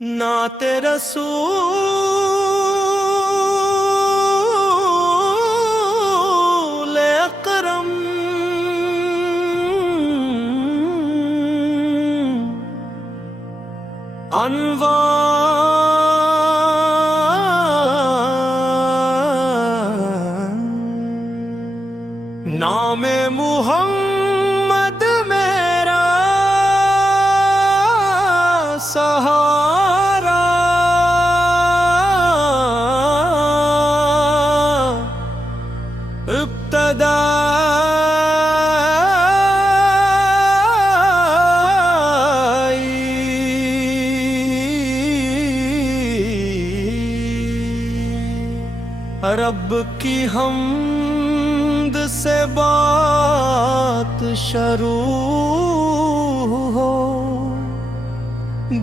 نعت رسول اکرم انوار نام محمد میرا سہارا ابتدا رب کی حمد سے بات شروع ہو،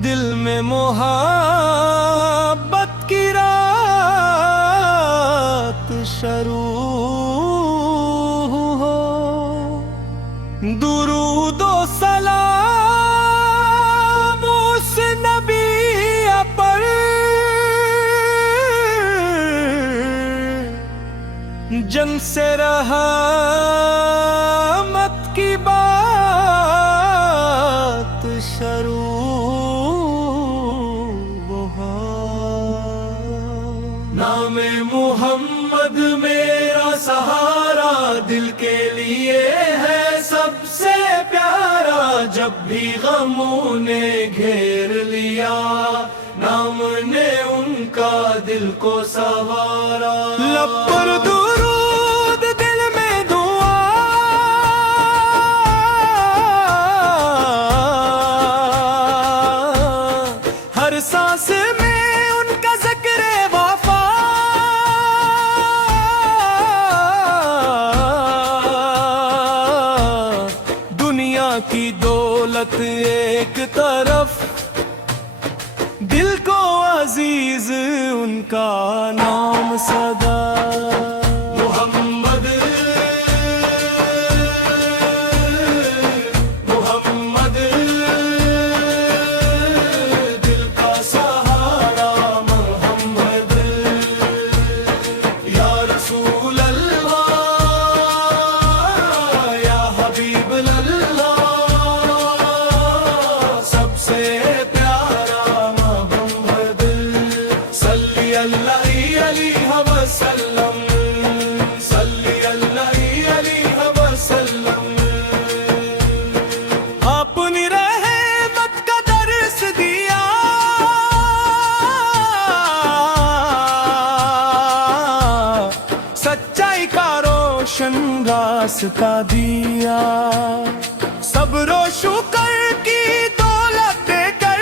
دل میں محبت کی رات شروع ہو، درود و سلام اس نبی پر جن سے رحمت کی بات شروع ہو۔ نام محمد میرا سہارا دل کے لیے ہے سب سے پیارا، جب بھی غموں نے گھیر لیا نام نے ان کا دل کو سنوارا۔ لب پر درود دل میں دعا، ہر سانس میں ان کا ذکر وفا، دنیا کی دولت ایک طرف، دل کو عزیز ان کا نام سدا محمد محمد، دل کا سہارا محمد، یا رسول اللہ یا حبیب اللہ، سب سے صلی اللہ علیہ وسلم، صلی اللہ علیہ وسلم۔ اپنی رحمت کا درس دیا، سچائی کا روشن راستہ دیا، صبر و شکر کی دولت دے کر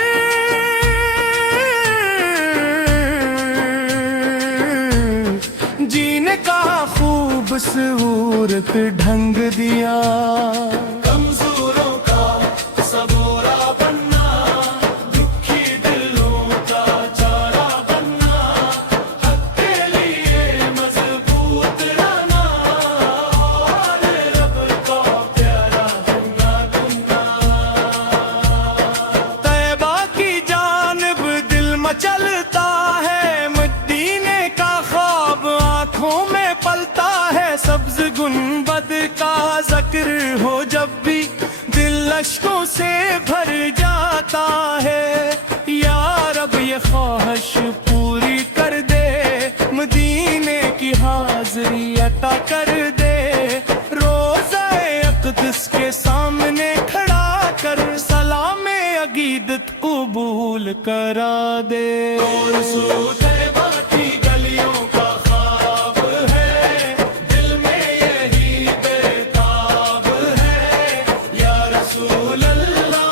جینے کا خوبصورت ڈھنگ دیا، کمزوروں کا صبورا بننا، دکھی دلوں کا چارہ بننا، حق کے لیے مضبوط رہنا، اور رب کا پیارا بننا بننا۔ طیبہ کی جانب دل مچلتا ہے، مدینے کا خواب آنکھوں میں پلتا ہے، سبز گنبد کا ذکر ہو جب بھی دل اشکوں سے بھر جاتا ہے، یا رب یہ خواہش پوری کر دے، مدینے کی حاضری عطا کر دے، روضہ اقدس کے سامنے کھڑا کر سلام عقیدت قبول کرا دے۔ اور سود باقی گلیوں کا خواب ہے، دل میں یہی بےتاب ہے، یا رسول اللہ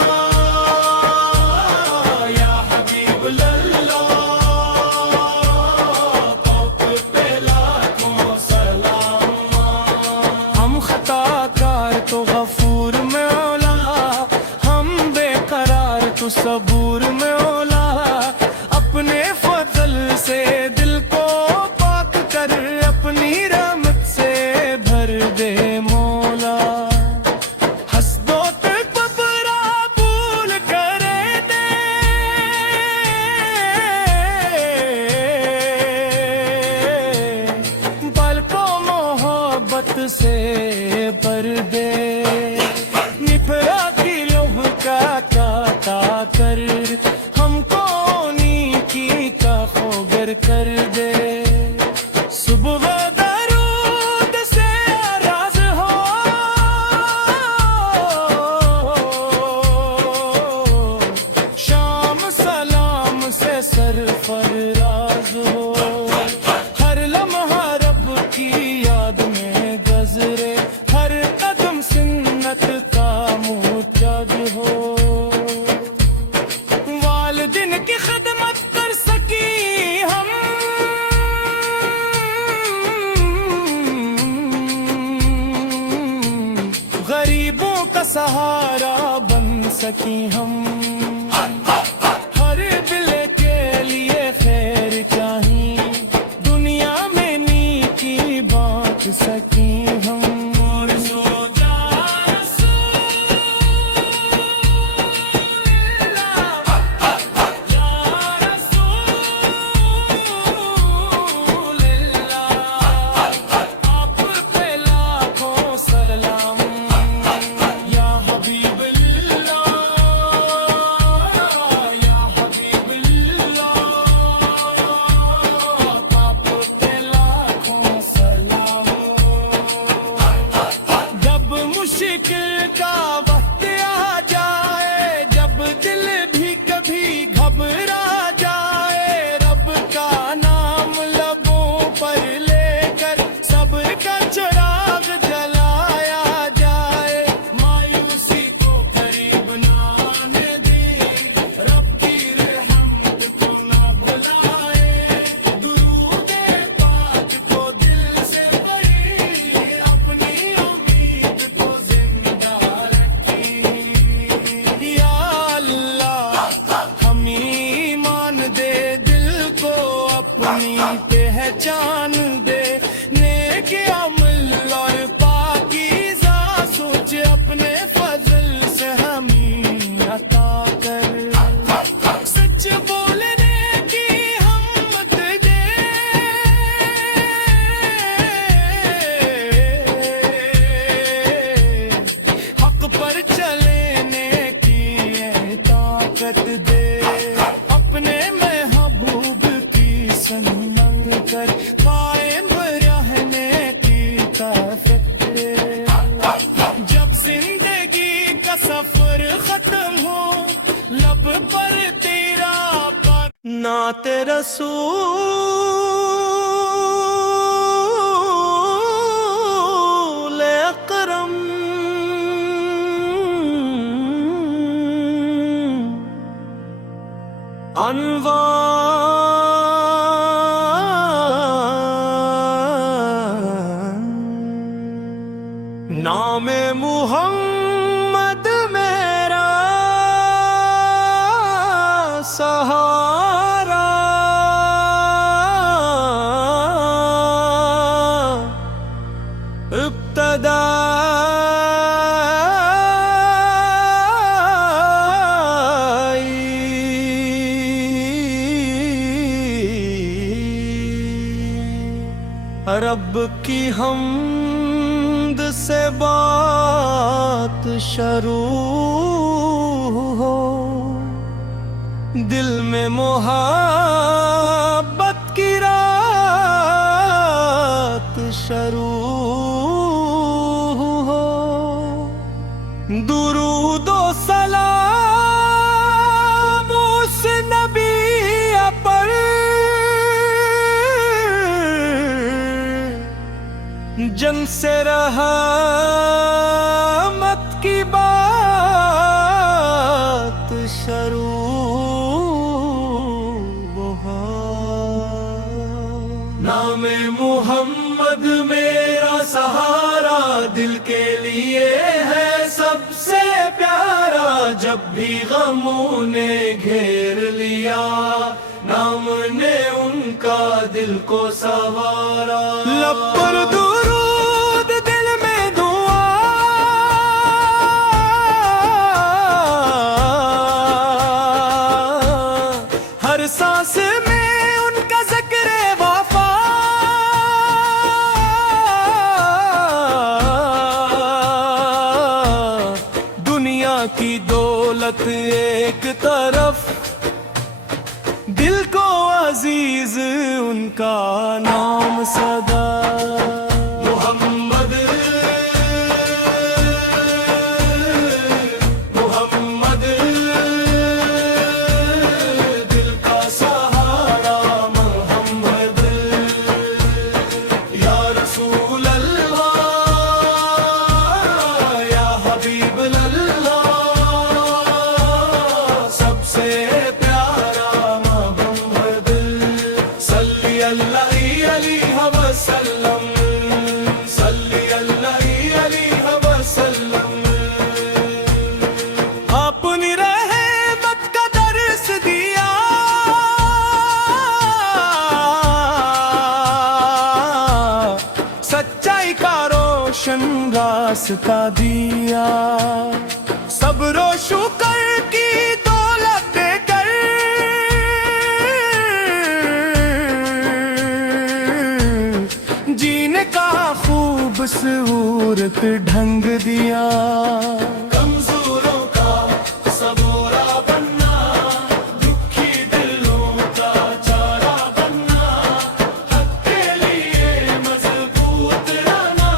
یا حبیب اللہ، پاک پہ لاکھوں سلام۔ ہم خطا کار تو غفور مولا، ہم بے قرار تو صبور مولا، اپنے فضل سکیں ہم، ہر دل کے لیے خیر چاہیے، دنیا میں نیکی بانٹ سکیں ہم۔ اور سو جا رسول اللہ، یا رسول اللہ، آپ پہ لاکھوں سلام، یا حبیب اللہ، یا حبیب اللہ، آپ پہ لاکھوں سلام۔ جب مشکل کا وقت آ جائے، جب دل بھی کبھی گھبرا جائے، رب کا نام لبوں پر لے کر صبر کا چراغ جلایا جائے، مایوسی کو قریب نہ آنے دے، رب کی رحمت کو نہ بلائے، درود پاک کو دل سے پڑھی، اپنی امید کو زندہ رکھی۔ یا اللہ ہم ایمان دے، دل کو اپنی پہچان دے، نیک عمل اور پاکیزہ سوچ اپنے فضل سے ہمیں عطا کر، سچ بولنے کی ہمت دے، حق پر چلنے کی طاقت دے، اپنے محبوب کی سنگ کر قائم رہنے کی طاقت دے۔ جب زندگی کا سفر ختم ہو، لب پر تیرا پر نعت رسول اکرم، نام محمد میرا سہارا، ابتدا رب کی حمد سے بات شروع ہو، دل میں محبت کی رات شروع ہو، درود و سلام اس نبی پر جن سے رحمت کی بات شروع ہو۔ نام محمد میرا سہارا، دل کے لیے ہے سب سے پیارا، جب بھی غموں نے گھیر لیا، نام نے ان کا دل کو سنوارا۔ لب پر درود، دل میں دعا، ہر سانس میں ان کا ذکر وفا، دنیا کی دولت ایک طرف، دل کو عزیز ان کا نام سدا، محمد محمد دل کا سہارا، محمد یا رسول اللہ، یا حبیب اللہ، سب سے پیارا محمد، صلی اللہ علیہ وسلم۔ راستہ دیا، صبر و شکر کی دولت دے کر جینے کا خوبصورت ڈھنگ دیا، کمزوروں کا صبورا بننا، دکھی دلوں کا چارہ بننا، حق کے لیے مضبوط رہنا،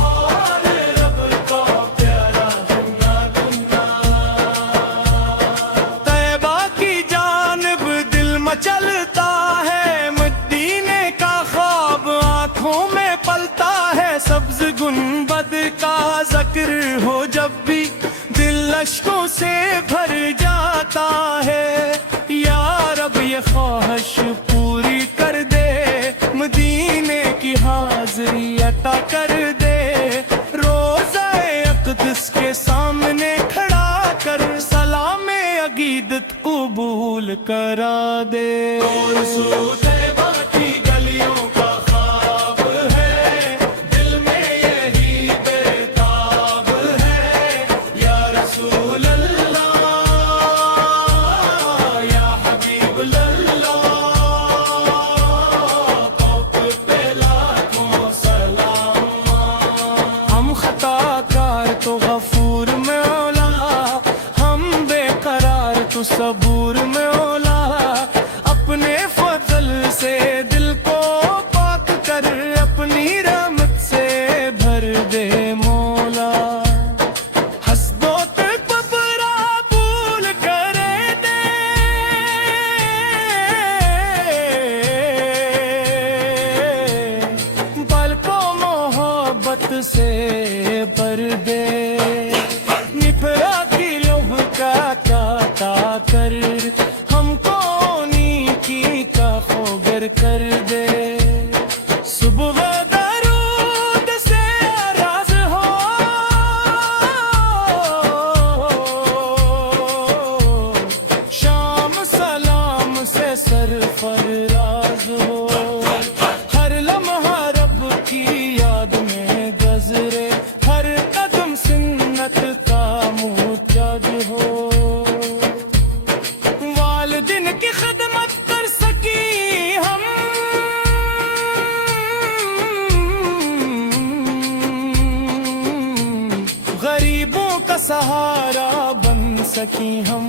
اور رب کا پیارا بننا بننا، طیبہ کی جانب دل مچلتا ہے، مدینے کا خواب آنکھوں میں پلتا ہے، سبز گنبد کا ذکر ہو جب بھی دل اشکوں سے بھر جاتا ہے، یا رب یہ خواہش پوری کر دے، مدینے کی حاضری عطا کر دے، روزہ اقدس کے سامنے کھڑا کر سلام عقیدت قبول کرا دے، اور طیبہ کی گلیوں کا خواب ہے، دل میں یہی بےتاب ہے، یا رسول اللہ یا حبیب اللہ، آپ پہ لاکھوں سلام، ہم خطا کار تو غفور مولا، ہم بے قرار تو صبور مولا، اپنے فضل سے دل کو پاک کر، اپنی رحمت سے بھر دے مولا، حسد و تکبر بھول کرے دے، بل کو محبت سے بھر دے، نپرا کی لوہ کا کاٹا کر، ہم کو نیکی کا خوگر کر دے، صبح درود سے راز ہو، شام سلام سے سرفراز ہو، ہر لمحہ رب کی یاد میں گزرے، ہر قدم سنت کا محتاج ہو، والدین کی خدمت کر سکی ہم، غریبوں کا سہارا بن سکی ہم،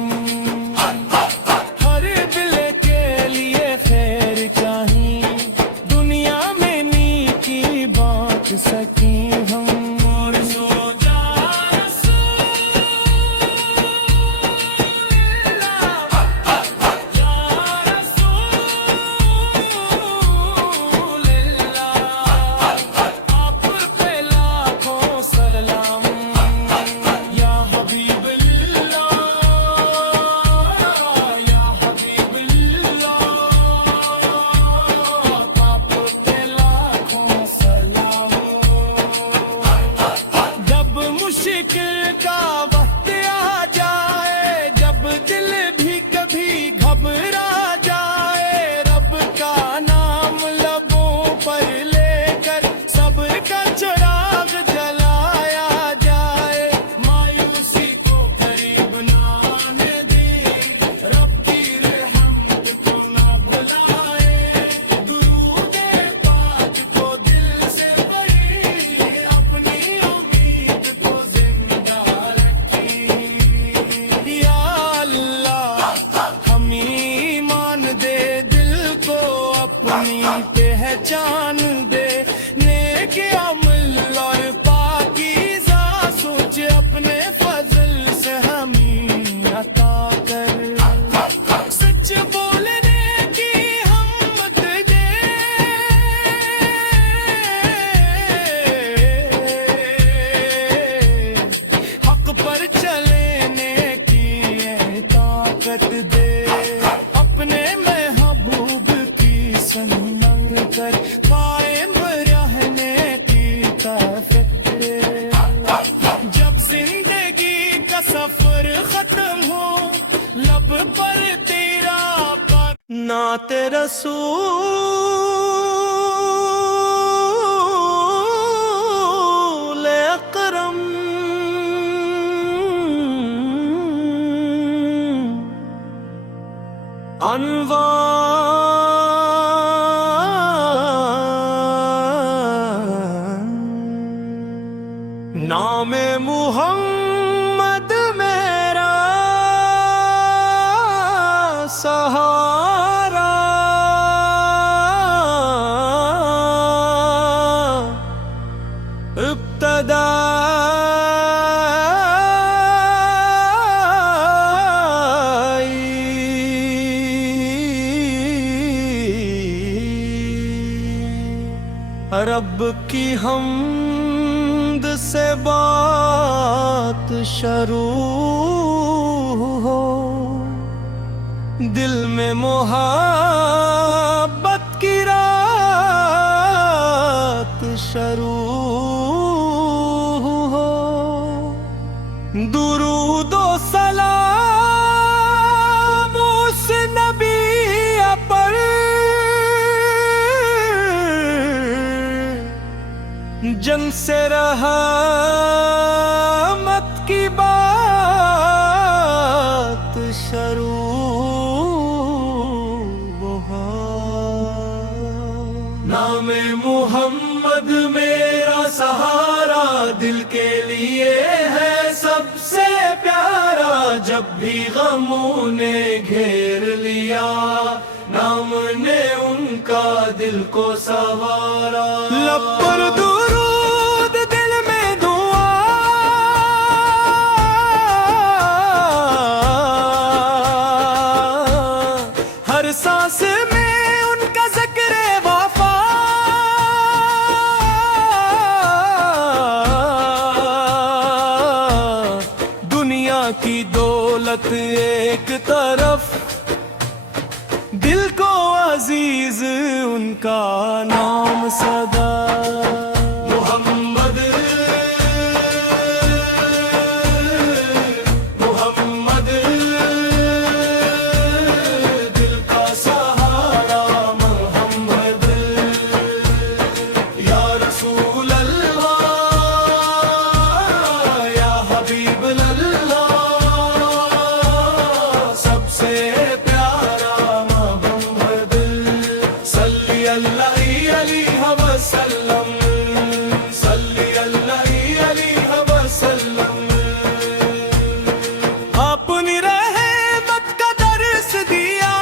ہر دل کے لیے خیر چاہیے، دنیا میں نیکی بانٹ سکی ہم، اور سو جا پہچان دے، نیک عمل اور پاکیزہ سوچ اپنے فضل سے ہمیں عطا کر، سچ بولنے کی ہمت دے، حق پر چلنے کی طاقت دے، اپنے محبوب کی سنگ کر قائم رہنے کی طاقت دے، جب زندگی کا سفر ختم ہو لب پر تیرا پر نعت رسول نام محمد میرا سہارا، ابتدا رب کی حمد سے بات شروع ہو، دل میں محبت کی رات شروع ہو، درود و سلام اس نبی پر جن سے رحمت کی بات شروع ہو۔ نام محمد میرا سہارا، دل کے لیے ہے سب سے پیارا، جب بھی غموں نے گھیر لیا نام نے ان کا دل کو سنوارا۔ لب پر درود دل میں دعا، ہر سانس میں ان کا ذکر وفا، دنیا کی دولت ایک طرف، دل کو عزیز ان کا نام سدا۔ محمد محمد دل کا سہارا، محمد یا رسول اللہ یا حبیب اللہ، سب سے صلی اللہ علیہ وسلم، صلی اللہ علیہ وسلم۔ آپ نے رحمت کا درس دیا،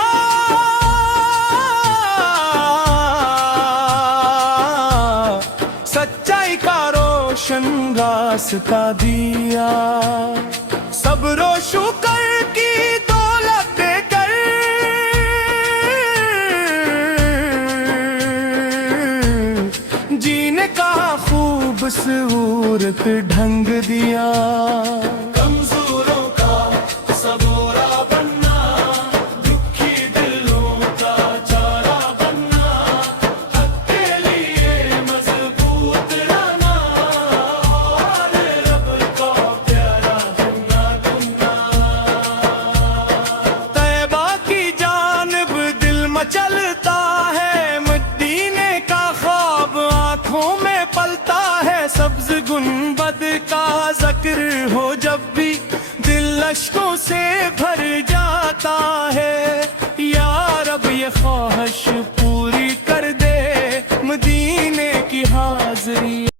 سچائی کا روشن راستہ دیا، صبر و شکر کی دولت دے کر جینے کا خوبصورت ڈھنگ دیا، کمزوروں کا صبورا بننا، دکھی دلوں کا چارہ بننا، حق کے لیے مضبوط رہنا، اور رب کا پیارا بننا بننا۔ طیبہ کی جانب دل مچلتا ہے، مدینے کا خواب آنکھوں میں پلتا ہے، سبز گنبد کا ذکر ہو جب بھی دل اشکوں سے بھر جاتا ہے، یا رب یہ خواہش پوری کر دے، مدینے کی حاضری